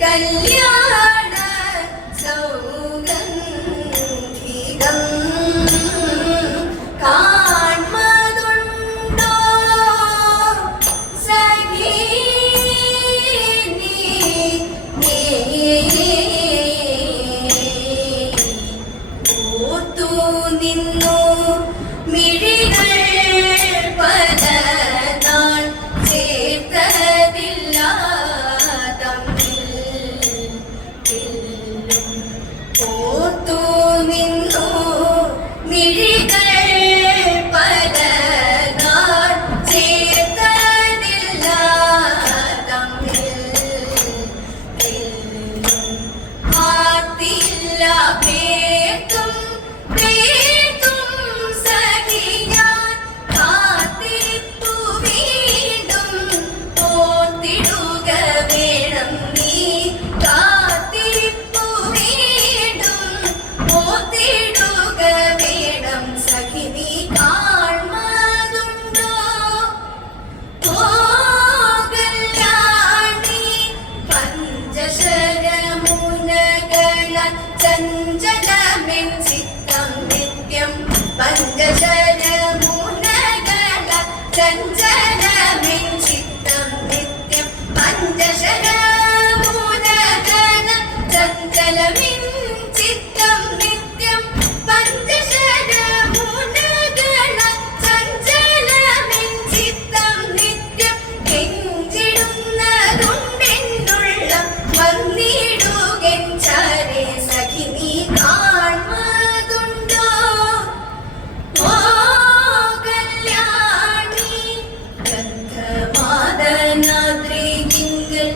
കല്യാണ സൗഗന്ധികം കാൺമതുണ്ടോ സഖി ഓർത്തു നിന്നു മിഴികൾ പല നാൾ ചേർത്തതില്ല ഓർത്തു നിന്നു മിഴികൾ പല നാൾ ചേർത്തതില്ല തമ്മിൽ ആർത്തില്ല പേർക്കും പേർക്കും സഖി ഞാൻ കാത്തിരിപ്പു വീണ്ടും ഓർത്തിടുക വേണം നീ കാത്തിരിപ്പു വീണ്ടും ഓർത്തിടുക വേണം സഖി നീ കാൺമതുണ്ടോ ഓ കല്യാണി പഞ്ചശരമുനകള ചഞ്ചലമെൻ ചിത്തം നിത്യം പഞ്ചശരമുനകള ചഞ്ചലമെൻ ചിത്തം നിത്യം പഞ്ചശരമുനകള ചഞ്ചലമെൻ ചിത്തം നിത്യം പഞ്ചശരമുനകള ചഞ്ചലമെൻ ചിത്തം നിത്യം കെഞ്ചിടുന്നതുണ്ടെന്നുള്ള വന്നിടുകൻ ചാരേ സഖി നീ കാൺമതുണ്ടോ ഓ കല്യാണി ഗന്ധമാദനാദ്രികിങ്കൽ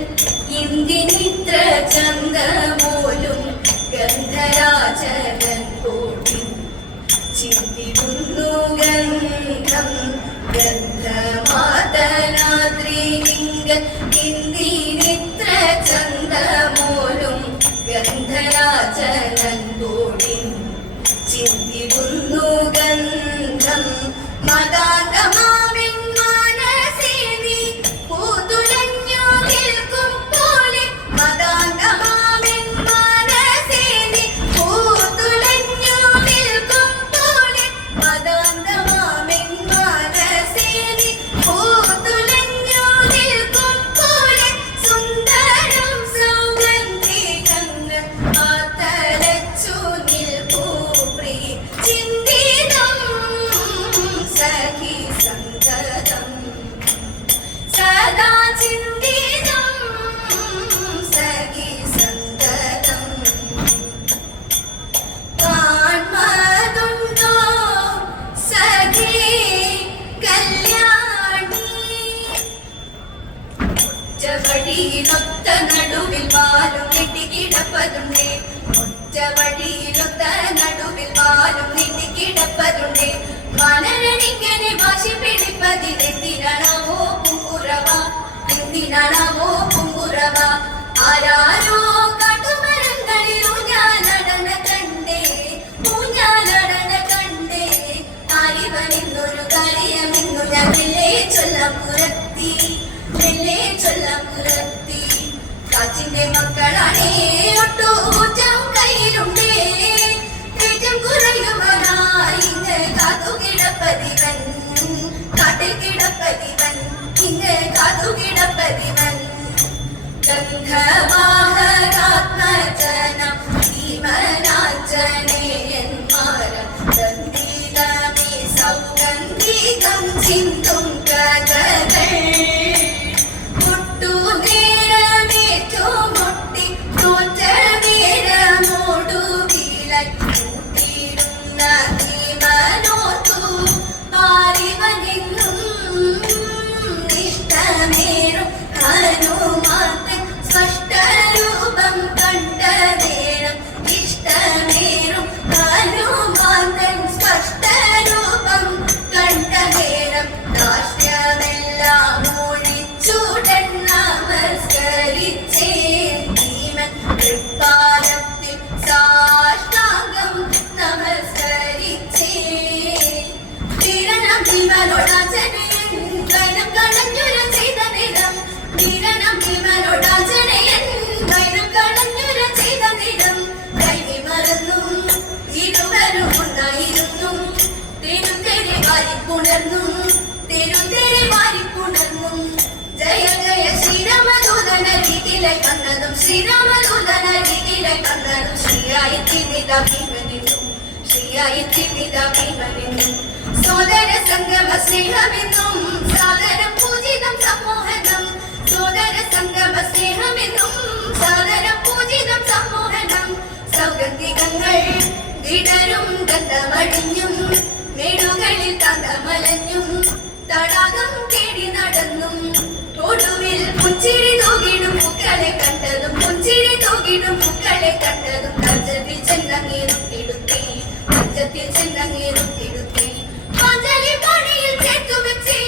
ഇന്ദിനിത്ര ചന്ദമോലും ഗന്ധരാജനൻ കോടി ചിന്തിടുന്നു ഗന്ധം ഗന്ധമാദനാദ്രികിങ്കൽ ഇന്ദിനിത്ര ചന്ദമോലും ഗന്ധരാജനൻ കോടി ചിന്തിടുന്നു ഗന്ധം മദാന്തമാവിൻ മനസ്സി നീ പൂതുലഞ്ഞു നിൽക്കും പോലെ മദാന്തമാവിൻ മനസ്സി നീ പൂതുലഞ്ഞു നിൽക്കും പോലെ മദാന്തമാവിൻ മനസ്സി നീ പൂതുലഞ്ഞു നിൽക്കും പോലെ സുന്ദരം സൗഗന്ധികങ്ങൾ ആതലച്ചു നിൽപ്പൂ പ്രിയ ചിന്തിതം സഖി സന്തതം സദാ ചിന്തിതം സഖി സന്തതം കാൺമതുണ്ടോ സഖി കല്യാണി ഒറ്റവഴിയിലൊത്ത നടുവിൽ പാലും നീട്ടിക്കിടപ്പതുണ്ടേ ഒറ്റവഴിയിലൊത്ത നടുവിൽ പാലും നീട്ടിക്കിടപ്പതുണ്ടേ മനരണിങ്ങനെ വാശി പിടിപ്പതിലെത്തിരണമോ പൂക്കുറവ എന്തിനാണാവോ പൂങ്കുറവ ആരാരോ കാട്ടുമരങ്ങളിൽ ഊഞ്ഞാലടന കണ്ടേ ഊഞ്ഞാലടന കണ്ടേ ആരിവനെന്നൊരു കാര്യമെന്നു ഞാൻ മെല്ലെ ചൊല്ലാം പുറത്തി മെല്ലെ ചൊല്ലാം പുറത്തി കാച്ചിന്റെ മക്കളാണേ ഒട്ടു ഊറ്റം കയ്യിലുണ്ടേ തേറ്റം കുറയുവാനായി ഇങ്ങ് കാത്തുകിടപ്പതിവൻ കാട്ടിൽ കിടപ്പതിവൻ ഇങ്ങ് കാത്തുകിടപ്പതിവൻ ഗന്ധവാഹരാത്മജനം ഭീമനാഞ്ജനേയന്മാരം ഗന്ധീതമേ സൗഗന്ധികം ചിന്തും കഥകൾ മുട്ടുനേരമേറ്റുമുട്ടി തോറ്റ നേരമോടുവിലായി കൂട്ടിയിരുന്ന ഭീമനോർത്തു ആരിവനെന്നും ഇഷ്ടമേറും ഹനുമാൻ സ്പഷ്ടരൂപം കണ്ട നേരം ഇഷ്ടമേറും ഹനുമാൻ സ്പഷ്ടരൂപം കണ്ട നേരം ദാസ്യമെല്ലാം ഒഴിച്ചുടൻ നമസ്കരിച്ചേ ഭീമൻ തൃപ്പാദത്തിൽ സാഷ്ടാംഗം നമസ്കരിച്ചേ വീരനം ഭീമനോടാചനയൻ വൈനം കളഞ്ഞുര ചെയ്ത നേരം വീരനം ഭീമനോടാചനയൻ വൈനം കളഞ്ഞുര ചെയ്ത നേരം കൈവി മറന്നും ഇരുവരും ഉണ്ടായിരുന്നു തെരുതെരെ വാരിപ്പുണർന്നും തെരുതെരെ വാരിപ്പുണർന്നും ജയ ജയ ശ്രീരാമദൂതനരികിലായി വന്നതും ശ്രീരാമദൂതനരികിലായി വന്നതും ശ്രീയായി തിരിത ഭീമനെന്നും ശ്രീയായി തിരിത ഭീമനെന്നും സോദര സംഗമ സ്നേഹമെന്നും സാദരം പൂജിതം സമ്മോഹനം സോദര സംഗമ സ്നേഹമെന്നും സാദരം പൂജിതം സമ്മോഹനം സൗഗന്ധികങ്ങൾ വിടരും ഗന്ധമടിഞ്ഞും മേടുകളിൽ തങ്കമലഞ്ഞും തടാകം തേടി നടന്നും ഒടുവിൽ പുഞ്ചിരി തൂകിടും പൂക്കളെ കണ്ടതും പുഞ്ചിരി തൂകിടും പൂക്കളെ കണ്ടതും തഞ്ചത്തിൽ ചെന്നങ്ങേറുത്തിടുത്തേ തഞ്ചത്തിൽ ചെന്നങ്ങേറുത്തിടുത്തേ പാഞ്ചാലി പാണിയിൽ ചേർത്തു വെച്ചേ